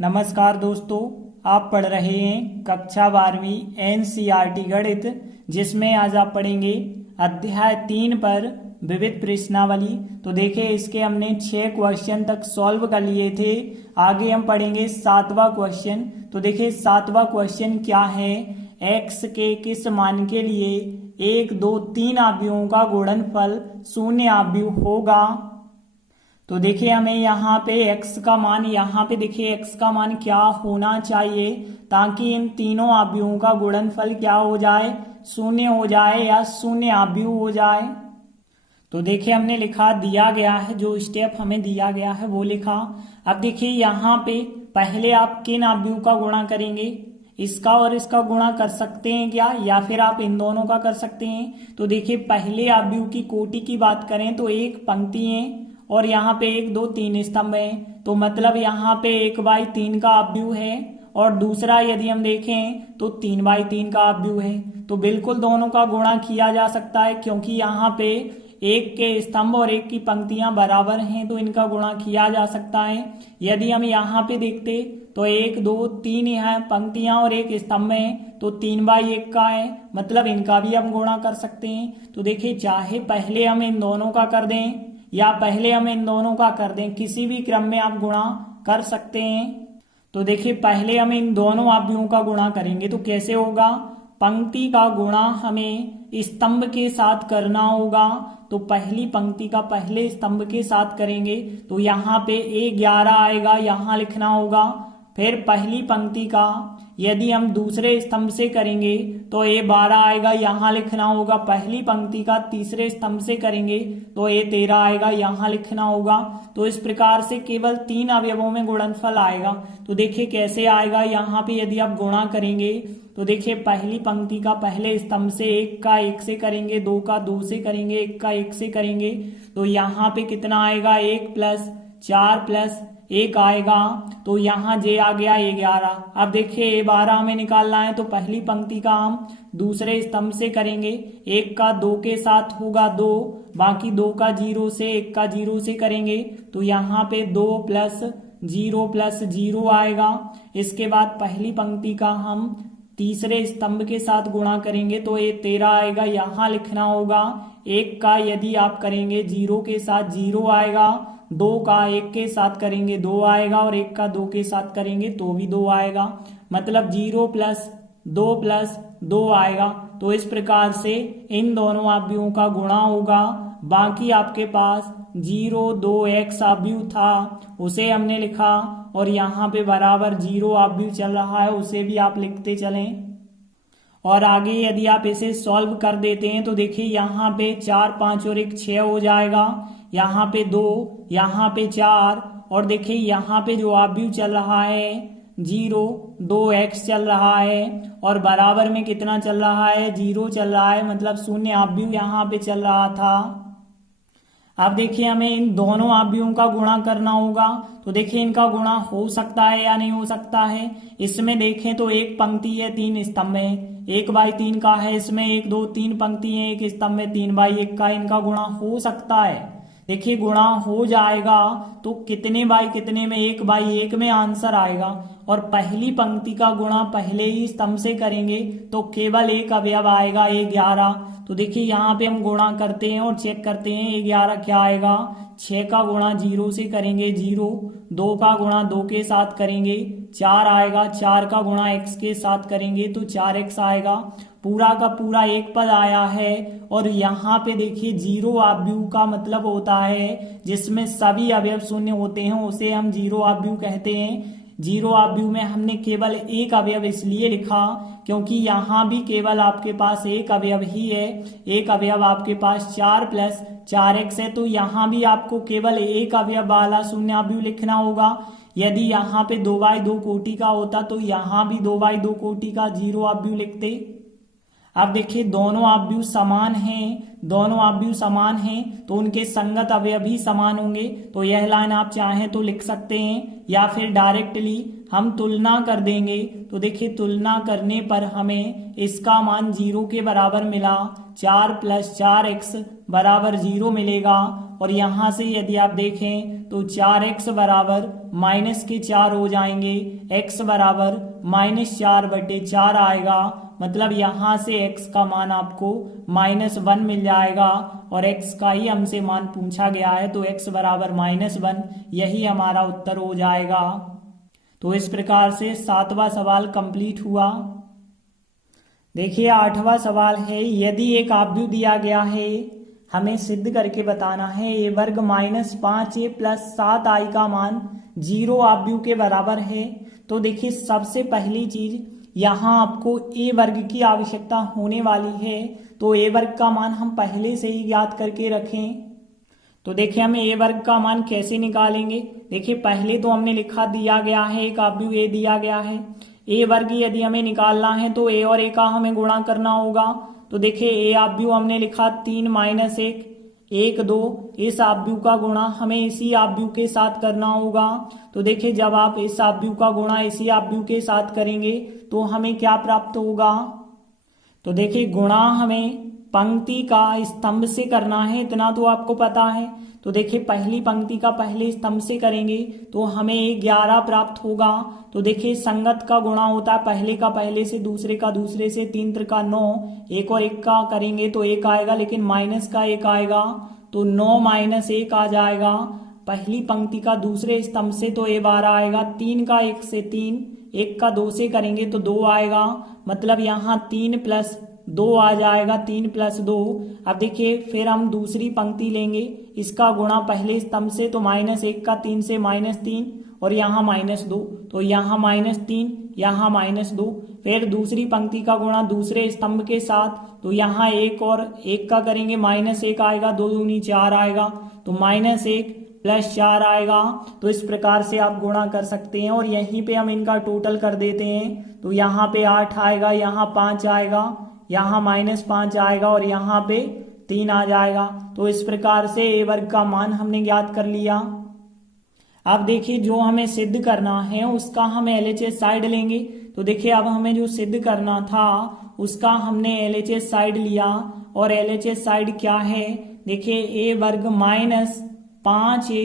नमस्कार दोस्तों, आप पढ़ रहे हैं कक्षा 12वीं एनसीईआरटी गणित, जिसमें आज आप पढ़ेंगे अध्याय 3 पर विविध प्रश्नावली। तो देखिए, इसके हमने 6 क्वेश्चन तक सॉल्व कर लिए थे। आगे हम पढ़ेंगे 7वां क्वेश्चन। तो देखिए 7वां क्वेश्चन क्या है। x के किस मान के लिए 1, 2, 3 आव्यूहों का गुणनफल शून्य आव्यूह होगा। तो देखिए हमें यहाँ पे x का मान, यहाँ पे देखिए x का मान क्या होना चाहिए ताकि इन तीनों आव्यूहों का गुणनफल क्या हो जाए, शून्य हो जाए या शून्य आव्यूह हो जाए। तो देखिए हमने लिखा, दिया गया है, जो स्टेप हमें दिया गया है वो लिखा। अब देखिए यहाँ पे पहले आप किन आव्यूह का गुणा करेंगे, इसका और इसका गुणा कर सकते हैं क्या, या फिर आप इन दोनों का कर सकते हैं। तो देखिए पहले आव्यूह की कोटि की बात करें तो एक पंक्ति है और यहाँ पे 1, 2, 3 स्तंभ हैं। तो मतलब यहाँ पे 1/3 का आव्यूह है और दूसरा यदि हम देखें तो 3/3 का आव्यूह है। तो बिल्कुल दोनों का गुणा किया जा सकता है, क्योंकि यहाँ पे एक के स्तंभ और एक की पंक्तियां बराबर हैं, तो इनका गुणा किया जा सकता है। यदि हम यहाँ पे देखते तो 1, 2, 3 यहाँ पंक्तियां और एक स्तंभ है, तो 3/1 का है, मतलब इनका भी हम गुणा कर सकते हैं। तो देखिए चाहे पहले हम इन दोनों का कर दें या पहले हम इन दोनों का कर दें, किसी भी क्रम में आप गुणा कर सकते हैं। तो देखिए पहले हम इन दोनों आव्यूहों का गुणा करेंगे तो कैसे होगा। पंक्ति का गुणा हमें स्तंभ के साथ करना होगा। तो पहली पंक्ति का पहले स्तंभ के साथ करेंगे तो यहाँ पे A11 आएगा, यहाँ लिखना होगा। फिर पहली पंक्ति का यदि हम दूसरे स्तंभ से करेंगे तो A12 आएगा, यहाँ लिखना होगा। पहली पंक्ति का तीसरे स्तंभ से करेंगे तो A13 आएगा, यहाँ लिखना होगा। तो इस प्रकार से केवल 3 अवयवों में गुणनफल आएगा। तो देखिए कैसे आएगा। यहाँ पे यदि आप गुणा करेंगे तो देखिए पहली पंक्ति का पहले स्तंभ से 1 का 1 से करेंगे, 2 का 2 से करेंगे, 1 का 1 से करेंगे, तो यहाँ पे कितना आएगा, 1 + 4 + 1 आएगा। तो यहाँ जे आ गया A11। अब देखिए A12 में निकालना है तो पहली पंक्ति का हम दूसरे स्तंभ से करेंगे, 1 का 2 के साथ होगा 2, बाकी 2 का 0 से 1 का 0 से करेंगे, तो यहाँ पे 2 + 0 + 0 आएगा। इसके बाद पहली पंक्ति का हम तीसरे स्तंभ के साथ गुणा करेंगे तो A13 आएगा, यहाँ लिखना होगा। 1 का यदि आप करेंगे 0 के साथ 0 आएगा, 2 का 1 के साथ करेंगे 2 आएगा और 1 का 2 के साथ करेंगे तो भी 2 आएगा, मतलब 0 + 2 + 2 आएगा। तो इस प्रकार से इन दोनों आव्यूहों का गुणा होगा। बाकी आपके पास 0, 2x आव्यूह था उसे हमने लिखा और यहाँ पे बराबर 0 आव्यूह चल रहा है, उसे भी आप लिखते चलें। और आगे यदि आप इसे सॉल्व कर देते हैं तो देखिए यहाँ पे 4, 5 और 1 6 हो जाएगा, यहाँ पे 2, यहाँ पे 4 और देखिए यहाँ पे जो आव्यूह चल रहा है 0, 2x चल रहा है और बराबर में कितना चल रहा है, 0 चल रहा है, मतलब शून्य आव्यूह यहाँ पे चल रहा था। अब देखिए हमें इन दोनों आव्यूहों का गुणा करना होगा। तो देखिए इनका गुणा हो सकता है या नहीं हो सकता है। इसमें देखें तो एक पंक्ति है, 3 स्तंभ है, 1/3 का है। इसमें 1, 2, 3 पंक्ति है, एक स्तंभ है, 3/1 का। इनका गुणा हो सकता है। देखिए गुणा हो जाएगा तो कितने बाई कितने में, 1/1 में आंसर आएगा। और पहली पंक्ति का गुणा पहले ही स्तंभ से करेंगे तो केवल एक अवयव आएगा, A11। तो देखिए यहाँ पे हम गुणा करते हैं और चेक करते हैं A11 क्या आएगा। 6 का गुणा 0 से करेंगे 0, 2 का गुणा 2 के साथ करेंगे 4 आएगा, 4 का गुणा x के साथ करेंगे तो 4x आएगा। पूरा का पूरा एक पद आया है। और यहाँ पे देखिए 0 आव्यूह का मतलब होता है जिसमें सभी अवयव शून्य होते हैं, उसे हम 0 आव्यूह कहते हैं। 0 आव्यूह में हमने केवल एक अवयव इसलिए लिखा क्योंकि यहाँ भी केवल आपके पास एक अवयव ही है। एक अवयव आपके पास 4 + 4x है, तो यहाँ भी आपको केवल एक अवयव वाला शून्य आव्यूह लिखना होगा। यदि यहाँ पे 2/2 कोटि का होता तो यहाँ भी 2/2 कोटि का 0 आव्यूह लिखते। अब देखिए दोनों आव्यूह समान हैं, दोनों आव्यूह समान हैं तो उनके संगत अवयव भी समान होंगे। तो यह लाइन आप चाहें तो लिख सकते हैं या फिर डायरेक्टली हम तुलना कर देंगे। तो देखिए तुलना करने पर हमें इसका मान 0 के बराबर मिला, 4 + 4x = 0 मिलेगा और यहाँ से यदि आप देखें तो 4x बराबर माइनस के 4 हो जाएंगे, x बराबर -4/4 आएगा। मतलब यहाँ से x का मान आपको -1 मिल जाएगा और x का ही हमसे मान पूछा गया है, तो x बराबर -1 यही हमारा उत्तर हो जाएगा। तो इस प्रकार से 7वां सवाल कंप्लीट हुआ। देखिए 8वां सवाल है, यदि एक आव्यूह दिया गया है, हमें सिद्ध करके बताना है a वर्ग -5a + 7i का मान 0 आव्यूह के बराबर है। तो देखिए सबसे पहली चीज यहाँ आपको a वर्ग की आवश्यकता होने वाली है, तो a वर्ग का मान हम पहले से ही ज्ञात करके रखें। तो देखिए हमें a वर्ग का मान कैसे निकालेंगे। देखिए पहले तो हमने लिखा दिया गया है, एक आव्यूह a दिया गया है, a वर्ग यदि हमें निकालना है तो a और a का हमें गुणा करना होगा। तो देखिए a आव्यूह हमने लिखा 3 - 1 1 2, इस आव्यूह का गुणा हमें इसी आव्यूह के साथ करना होगा। तो देखिए जब आप इस आव्यूह का गुणा इसी आव्यूह के साथ करेंगे तो हमें क्या प्राप्त होगा। तो देखिए गुणा हमें पंक्ति का स्तंभ से करना है, इतना तो आपको पता है। तो देखिए पहली पंक्ति का पहले स्तंभ से करेंगे तो हमें 11 प्राप्त होगा। तो देखिए संगत का गुणा होता है पहले का पहले से, दूसरे का दूसरे से, 3 त्रिका 9, 1 और 1 का करेंगे तो 1 आएगा, लेकिन माइनस का 1 आएगा तो 9 - 1 आ जाएगा। पहली पंक्ति का दूसरे स्तंभ से तो 12 आएगा, 3 का 1 से 3, 1 का 2 से करेंगे तो 2 आएगा। मतलब यहाँ 3 + 2 आ जाएगा, 3 + 2। अब देखिए फिर हम दूसरी पंक्ति लेंगे, इसका गुणा पहले स्तंभ से तो -1 का 3 से -3 और यहाँ -2, तो यहाँ -3 यहाँ -2। फिर दूसरी पंक्ति का गुणा दूसरे स्तंभ के साथ, तो यहाँ 1 और 1 का करेंगे -1 आएगा, 2 दूनी 4 आएगा, तो -1 + 4 आएगा। तो इस प्रकार से आप गुणा कर सकते हैं और यहीं पे हम इनका टोटल कर देते हैं। तो यहाँ पे 8 आएगा, यहाँ 5 आएगा, यहाँ -5 आएगा और यहाँ पे 3 आ जाएगा। तो इस प्रकार से a वर्ग का मान हमने ज्ञात कर लिया। अब देखिए जो हमें सिद्ध करना है उसका हम LHS साइड लेंगे। तो देखिए अब हमें जो सिद्ध करना था उसका हमने LHS साइड लिया और LHS साइड क्या है। देखिए a वर्ग -5a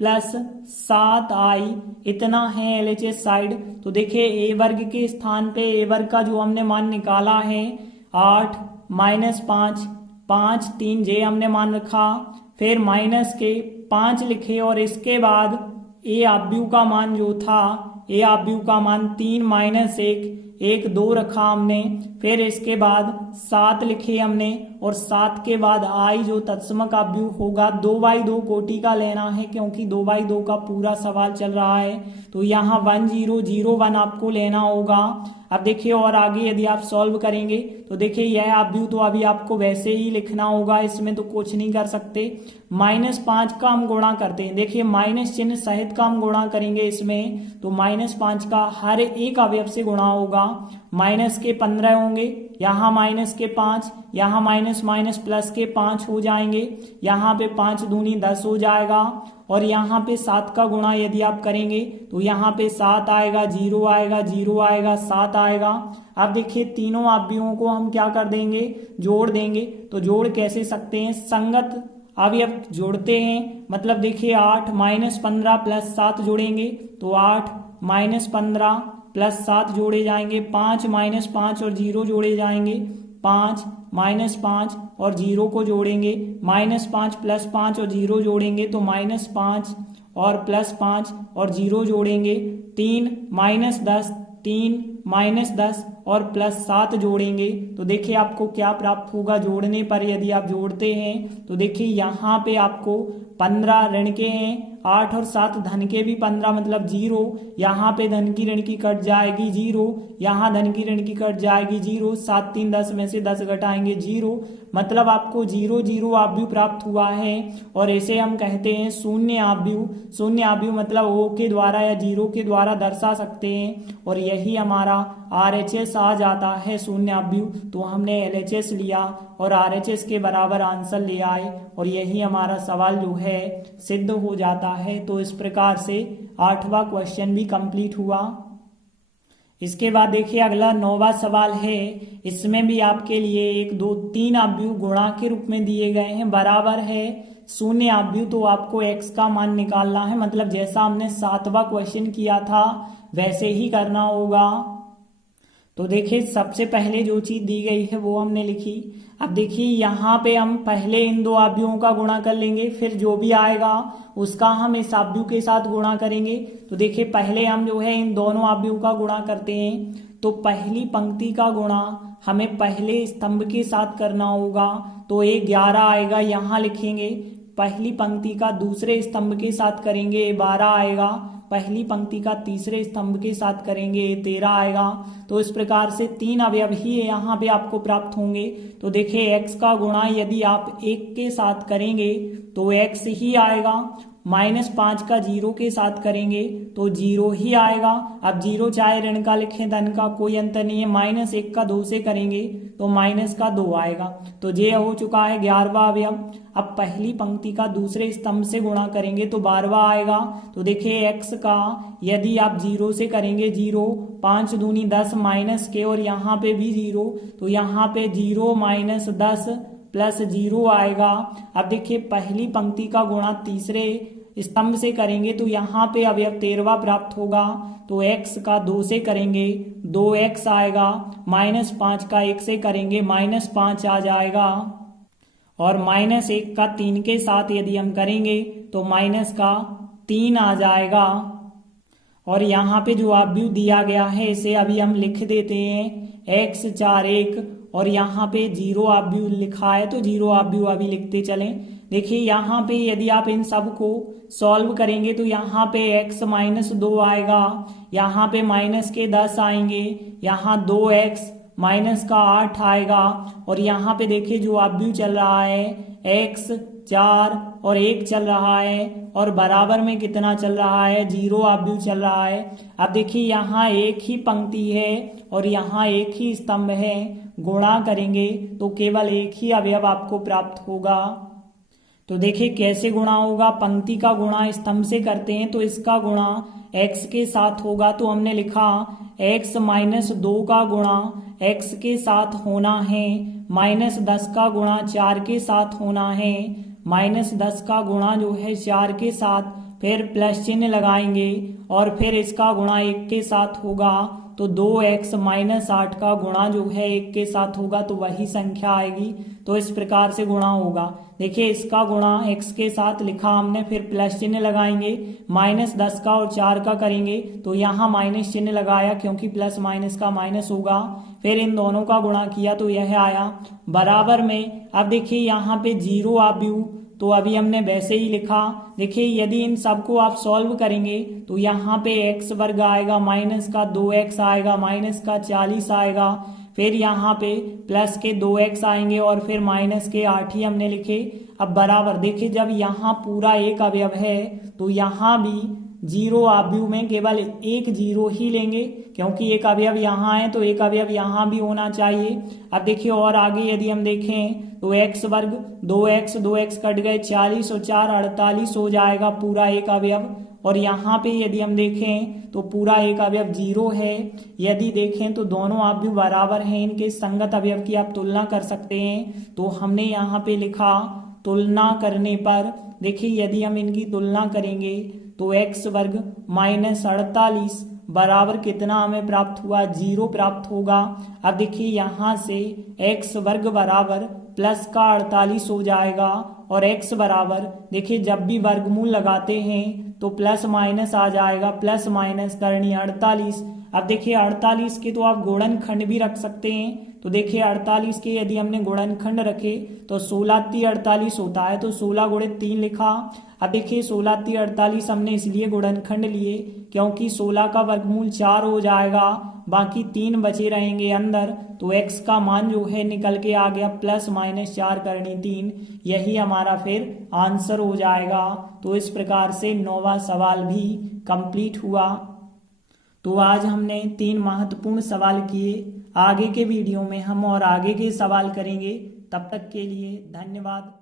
+ 7i इतना है LHS साइड। तो देखिए a वर्ग के स्थान पे a वर्ग का जो हमने मान निकाला है 8 - 5, 5 3 j हमने मान रखा, फिर माइनस के 5 लिखे और इसके बाद a आव्यूह का मान जो था a आव्यूह का मान 3 - 1 1 2 रखा हमने, फिर इसके बाद 7 लिखे हमने और 7 के बाद i जो तत्समक आव्यूह होगा 2/2 कोटि का लेना है, क्योंकि 2/2 का पूरा सवाल चल रहा है। तो यहाँ 1 0 0 1 आपको लेना होगा। अब देखिए और आगे यदि आप सॉल्व करेंगे तो देखिए यह आव्यूह तो अभी आपको वैसे ही लिखना होगा, इसमें तो कुछ नहीं कर सकते। -5 का हम गुणा करते हैं, देखिए माइनस चिन्ह सहित का हम गुणा करेंगे इसमें, तो -5 का हर एक अवयव से गुणा होगा। माइनस के 15 होंगे, यहाँ माइनस के 5, यहाँ माइनस माइनस प्लस के 5 हो जाएंगे, यहाँ पे 5 दूनी 10 हो जाएगा और यहाँ पे 7 का गुणा यदि आप करेंगे तो यहाँ पे 7 आएगा, 0 आएगा, 0 आएगा, 7 आएगा। अब देखिए तीनों अवयवों को हम क्या कर देंगे, जोड़ देंगे। तो जोड़ कैसे सकते हैं, संगत अवयव जोड़ते हैं। मतलब देखिए 8 - 15 + 7 जोड़ेंगे तो 8 - 15 + 7 जोड़े जाएंगे, 5 - 5 और 0 जोड़े जाएंगे, 5 - 5 और 0 को जोड़ेंगे, -5 + 5 और 0 जोड़ेंगे तो -5 और +5 और 0 जोड़ेंगे, 3 - 10 3 - 10 और +7 जोड़ेंगे। तो देखिए आपको क्या प्राप्त होगा जोड़ने पर, यदि आप जोड़ते हैं तो देखिए यहाँ पे आपको 15 ऋण के हैं, 8 और 7 धन के भी 15 मतलब 0, यहाँ पे धन की ऋण की कट जाएगी 0, यहाँ धन की ऋण की कट जाएगी 0, 7 3 10 में से 10 घटाएंगे 0, मतलब आपको 0 0 आव्यूह प्राप्त हुआ है और इसे हम कहते हैं शून्य आव्यूह। शून्य आव्यूह मतलब ओ के द्वारा या 0 के द्वारा दर्शा सकते हैं और यही हमारा RHS आ जाता है, शून्य आव्यूह। तो हमने LHS लिया और RHS के बराबर आंसर ले आए और यही हमारा सवाल जो है सिद्ध हो जाता है। तो इस प्रकार से 8वां क्वेश्चन भी कंप्लीट हुआ। इसके बाद देखिए अगला 9वां सवाल है। इसमें भी आपके लिए 1 2 3 आव्यूह गुणा के रूप में दिए गए हैं, बराबर है 0 आव्यूह। तो आपको x का मान निकालना है, मतलब जैसा हमने 7वां क्वेश्चन किया था वैसे ही करना होगा। तो देखिए सबसे पहले जो चीज दी गई है वो हमने लिखी। अब देखिए यहाँ पे हम पहले इन 2 आव्यूहों का गुणा कर लेंगे, फिर जो भी आएगा उसका हम इस आव्यूह के साथ गुणा करेंगे। तो देखिए पहले हम जो है इन दोनों आव्यूहों का गुणा करते हैं। तो पहली पंक्ति का गुणा हमें पहले स्तंभ के साथ करना होगा, तो ये 11 आएगा, यहाँ लिखेंगे। पहली पंक्ति का दूसरे स्तंभ के साथ करेंगे 12 आएगा, पहली पंक्ति का तीसरे स्तंभ के साथ करेंगे 13 आएगा। तो इस प्रकार से 3 अवयव ही यहाँ पे आपको प्राप्त होंगे। तो देखिए x का गुणा यदि आप 1 के साथ करेंगे तो x ही आएगा, -5 का 0 के साथ करेंगे तो 0 ही आएगा। अब 0 चाहे ऋण का लिखें धन का कोई अंतर नहीं है, -1 का 2 से करेंगे तो -2 आएगा। तो ये हो चुका है 11वां अवयव। अब पहली पंक्ति का दूसरे स्तंभ से गुणा करेंगे तो 12वां आएगा। तो देखिए x का यदि आप 0 से करेंगे 0, 5 दूनी 10 माइनस के, और यहाँ पे भी 0, तो यहाँ पे 0 - 10 प्लस 0 आएगा। अब देखिए पहली पंक्ति का गुणा तीसरे स्तंभ से करेंगे तो यहाँ पे अवयव 13वां प्राप्त होगा। तो x का 2 से करेंगे 2x आएगा, -5 का 1 से करेंगे -5 आ जाएगा, और -1 का 3 के साथ यदि हम करेंगे तो -3 आ जाएगा। और यहाँ पे जो आव्यूह दिया गया है इसे अभी हम लिख देते हैं x 4 1, और यहाँ पे 0 आव्यूह लिखा है तो 0 आव्यूह अभी लिखते चलें। देखिए यहाँ पे यदि आप इन सब को सॉल्व करेंगे तो यहाँ पे x -2 आएगा, यहाँ पे -10 आएंगे, यहाँ 2x -8 आएगा, और यहाँ पे देखिए जो आव्यूह चल रहा है x 4 और 1 चल रहा है, और बराबर में कितना चल रहा है 0 आव्यूह चल रहा है। अब देखिए यहाँ एक ही पंक्ति है और यहाँ एक ही स्तंभ है, गुणा करेंगे तो केवल एक ही अवयव आपको प्राप्त होगा। तो देखिए कैसे गुणा होगा, पंक्ति का गुणा स्तंभ से करते हैं तो इसका गुणा x के साथ होगा। तो हमने लिखा x -2 का गुणा x के साथ होना है, -10 का गुणा 4 के साथ होना है, -10 का गुणा जो है 4 के साथ, फिर प्लस चिन्ह लगाएंगे और फिर इसका गुणा 1 के साथ होगा। तो 2x -8 का गुणा जो है 1 के साथ होगा तो वही संख्या आएगी। तो इस प्रकार से गुणा होगा। देखिए इसका गुणा x के साथ लिखा हमने, फिर प्लस चिन्ह लगाएंगे, -10 का और 4 का करेंगे तो यहाँ माइनस चिन्ह लगाया क्योंकि प्लस माइनस का माइनस होगा, फिर इन दोनों का गुणा किया तो यह आया बराबर में। अब देखिए यहाँ पे 0 आव्यूह तो अभी हमने वैसे ही लिखा। देखिए यदि इन सबको आप सॉल्व करेंगे तो यहाँ पे x वर्ग आएगा, माइनस का 2x आएगा, माइनस का 40 आएगा, फिर यहाँ पे प्लस के 2x आएंगे और फिर माइनस के 8 ही हमने लिखे। अब बराबर देखिए जब यहाँ पूरा एक अवयव है तो यहाँ भी 0 आव्यूह में केवल एक 0 ही लेंगे क्योंकि एक अवयव यहाँ है तो एक अवयव यहाँ भी होना चाहिए। अब देखिए और आगे यदि हम देखें तो x वर्ग 2x कट गए, 40 और 4 48 हो जाएगा पूरा एक अवयव। और यहाँ पे यदि हम देखें तो पूरा एक अवयव 0 है। यदि देखें तो दोनों आव्यूह बराबर हैं, इनके संगत अवयव की आप तुलना कर सकते हैं। तो हमने यहाँ पे लिखा तुलना करने पर, देखिए यदि हम इनकी तुलना करेंगे तो x वर्ग -48 बराबर कितना हमें प्राप्त हुआ, 0 प्राप्त होगा। अब देखिए यहाँ से x वर्ग बराबर प्लस का 48 हो जाएगा और x बराबर, देखिए जब भी वर्गमूल लगाते हैं तो प्लस माइनस आ जाएगा, प्लस माइनस करनी 48। अब देखिए 48 के तो आप गुणनखंड भी रख सकते हैं। तो देखिए 48 के यदि हमने गुणनखंड रखे तो 16 × 48 होता है, तो 16 × 3 लिखा। अब देखिए 16 × 48 हमने इसलिए गुणनखंड लिए क्योंकि 16 का वर्गमूल 4 हो जाएगा, बाकी 3 बचे रहेंगे अंदर, तो x का मान जो है निकल के आ गया +-4 करनी 3, यही हमारा फिर आंसर हो जाएगा। तो इस प्रकार से 9वां सवाल भी कंप्लीट हुआ। तो आज हमने 3 महत्वपूर्ण सवाल किए। आगे के वीडियो में हम और आगे के सवाल करेंगे। तब तक के लिए धन्यवाद।